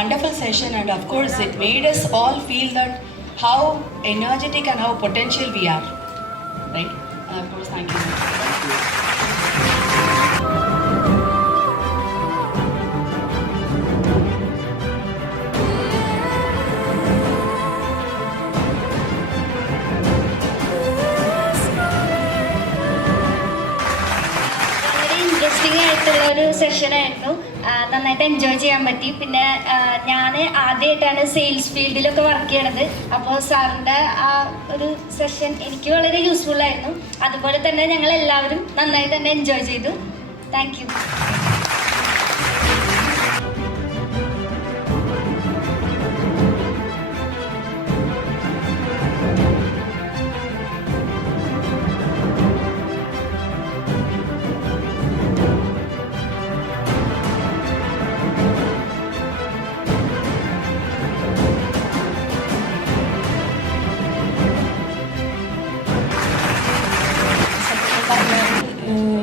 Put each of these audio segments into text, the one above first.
wonderful session, and of course it made us all feel that how energetic and how potential we are, right? Of course, thank you. Interesting ആയിട്ടുള്ള ഒരു സെഷനായിരുന്നു. നന്നായിട്ട് enjoy ചെയ്യാൻ പറ്റി. പിന്നെ ഞാൻ ആദ്യമായിട്ടാണ് sales ഫീൽഡിലൊക്കെ work ചെയ്യണത്. അപ്പോൾ സാറിൻ്റെ ആ ഒരു സെഷൻ എനിക്ക് വളരെ യൂസ്ഫുൾ ആയിരുന്നു. അതുപോലെ തന്നെ ഞങ്ങൾ എല്ലാവരും നന്നായി തന്നെ എൻജോയ് ചെയ്തു. Thank you.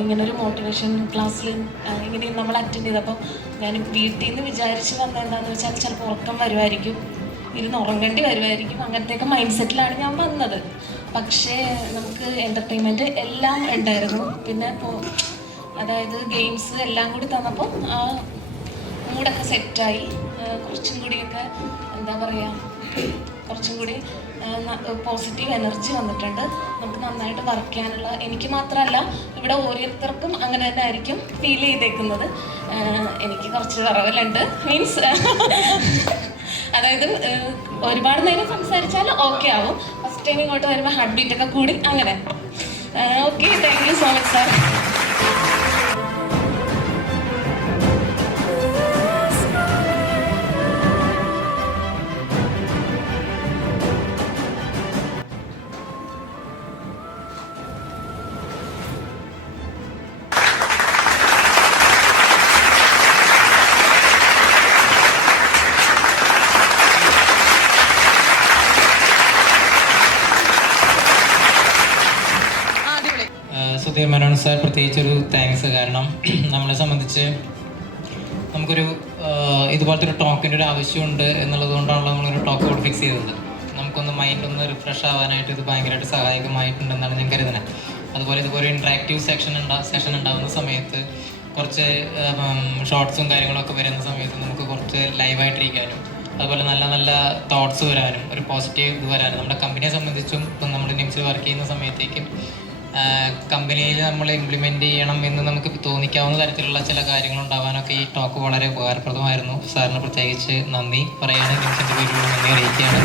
ഇങ്ങനൊരു മോട്ടിവേഷൻ ക്ലാസ്സിൽ ഇങ്ങനെ നമ്മൾ അറ്റൻഡ് ചെയ്തപ്പോൾ ഞാൻ വീട്ടിൽ നിന്ന് വിചാരിച്ച് വന്നത് എന്താണെന്ന് വെച്ചാൽ ചിലപ്പോൾ ഉറക്കം വരുമായിരിക്കും, ഇരുന്ന് ഉറങ്ങേണ്ടി വരുമായിരിക്കും, അങ്ങനത്തെയൊക്കെ മൈൻഡ് സെറ്റിലാണ് ഞാൻ വന്നത്. പക്ഷേ നമുക്ക് എൻ്റർടൈൻമെൻറ്റ് എല്ലാം ഉണ്ടായിരുന്നു. പിന്നെ ഇപ്പോൾ അതായത് ഗെയിംസ് എല്ലാം കൂടി തന്നപ്പോൾ ആ മൂഡൊക്കെ സെറ്റായി. കുറച്ചും കൂടിയൊക്കെ എന്താ പറയുക, കുറച്ചും കൂടി പോസിറ്റീവ് എനർജി വന്നിട്ടുണ്ട്. നമുക്ക് നന്നായിട്ട് വർക്ക് ചെയ്യാനുള്ള, എനിക്ക് മാത്രമല്ല ഇവിടെ ഓരോരുത്തർക്കും അങ്ങനെ തന്നെ ആയിരിക്കും ഫീൽ ചെയ്തേക്കുന്നത്. എനിക്ക് കുറച്ച് വിറവലുണ്ട്, മീൻസ് അതായത് ഒരുപാട് നേരം സംസാരിച്ചാൽ ഓക്കെ ആവും. ഫസ്റ്റ് ടൈം ഇങ്ങോട്ട് വരുമ്പോൾ ഹാർട്ട് ബീറ്റൊക്കെ കൂടി അങ്ങനെ. Okay, thank you so much sir. Sudheer Menon sir പ്രത്യേകിച്ചൊരു താങ്ക്സ്. കാരണം നമ്മളെ സംബന്ധിച്ച് നമുക്കൊരു ഇതുപോലത്തെ ഒരു ടോക്കിൻ്റെ ഒരു ആവശ്യമുണ്ട് എന്നുള്ളത് കൊണ്ടാണല്ലോ നമ്മളൊരു ടോക്ക് ബോർഡ് ഫിക്സ് ചെയ്തത്. നമുക്കൊന്ന് മൈൻഡൊന്ന് റിഫ്രഷ് ആവാനായിട്ട് ഇത് ഭയങ്കരമായിട്ട് സഹായകമായിട്ടുണ്ടെന്നാണ് ഞാൻ കരുതുന്നത്. അതുപോലെ ഇതുപോലെ ഇൻട്രാക്റ്റീവ് സെഷൻ ഉണ്ടാകുന്ന സമയത്ത് കുറച്ച് ഷോർട്സും കാര്യങ്ങളൊക്കെ വരുന്ന സമയത്ത് നമുക്ക് കുറച്ച് ലൈവായിട്ടിരിക്കാനും അതുപോലെ നല്ല നല്ല തോട്ട്സ് വരാനും ഒരു പോസിറ്റീവ് ഇത് വരാനും നമ്മുടെ കമ്പനിയെ സംബന്ധിച്ചും ഇപ്പം നമ്മൾ നിംസിൽ വർക്ക് ചെയ്യുന്ന സമയത്തേക്കും കമ്പനിയിൽ നമ്മൾ ഇംപ്ലിമെൻ്റ് ചെയ്യണം എന്ന് നമുക്ക് തോന്നിക്കാവുന്ന തരത്തിലുള്ള ചില കാര്യങ്ങൾ ഉണ്ടാവാനൊക്കെ ഈ ടോക്ക് വളരെ ഉപകാരപ്രദമായിരുന്നു. സാറിന് പ്രത്യേകിച്ച് നന്ദി പറയാണ്, നിമിഷത്തിൻ്റെ പേരിൽ നന്ദി അറിയിക്കുകയാണ്.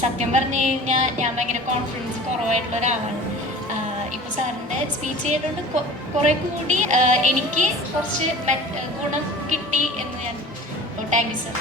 സത്യം പറഞ്ഞു കഴിഞ്ഞാൽ ഞാൻ ഭയങ്കര കോൺഫിഡൻസ് കുറവായിട്ടുള്ള ഒരാളാണ്. ഇപ്പോൾ സാറിൻ്റെ സ്പീച്ച് ചെയ്തുകൊണ്ട് കുറേ കൂടി എനിക്ക് കുറച്ച് ഗുണം കിട്ടി എന്ന് ഞാൻ. Thank you sir.